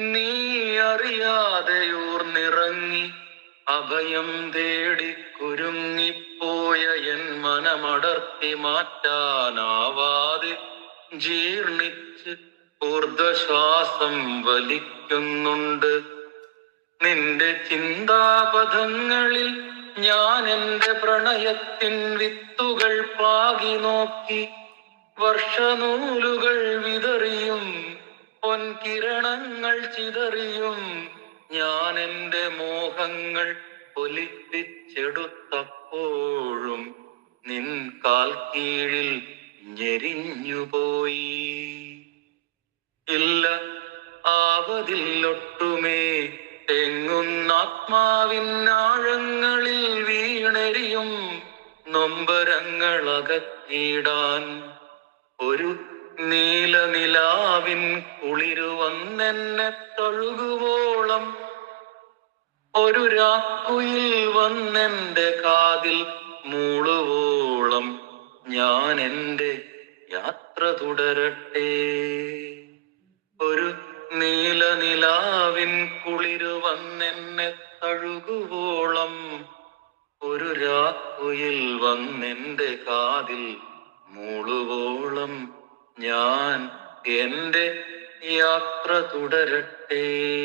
നീ അറിയാതെയൂർന്നിറങ്ങി അഭയം തേടി കുരുങ്ങിപ്പോയ എൻ മനമടർത്തി മാറ്റാനാവാതെ ജീർണിച്ച് ഊർധ്വശ്വാസം വലിക്കുന്നുണ്ട്. നിന്റെ ചിന്താപഥങ്ങളിൽ ഞാൻ എന്റെ പ്രണയത്തിൻ വിത്തുകൾ പാകി നോക്കി. വർഷനൂലുകൾ പൊൻകിരണങ്ങൾ ചിതറിയും. ഞാൻ എന്റെ മോഹങ്ങൾ ഒലിപ്പിച്ചെടുത്തപ്പോഴും നിൻ കാൽ കീഴിൽ ഞെരിഞ്ഞുപോയി. ഇല്ല ആവതില്ലൊട്ടുമേ തെങ്ങുന്നാത്മാവിനാഴങ്ങളിൽ നൊമ്പരങ്ങൾ അകത്തിടാൻ ഒരു നീലനിലാവിൻ കുളിരു വന്നെന്നെ തഴുകുവോളം. ഒരു രാക്കുയിൽ വന്നെന്റെ കാതിൽ മൂളുവോളം. ഞാൻ എന്റെ യാത്ര തുടരട്ടെ. ഒരു നീലനിലാവിൻ കുളിരു വന്നെന്നെ തഴുകുവോളം. ഒരു രാക്കുയിൽ വന്നെന്റെ കാതിൽ മൂളുവോളം. ഞാൻ എന്റെ യാത്ര തുടരട്ടെ.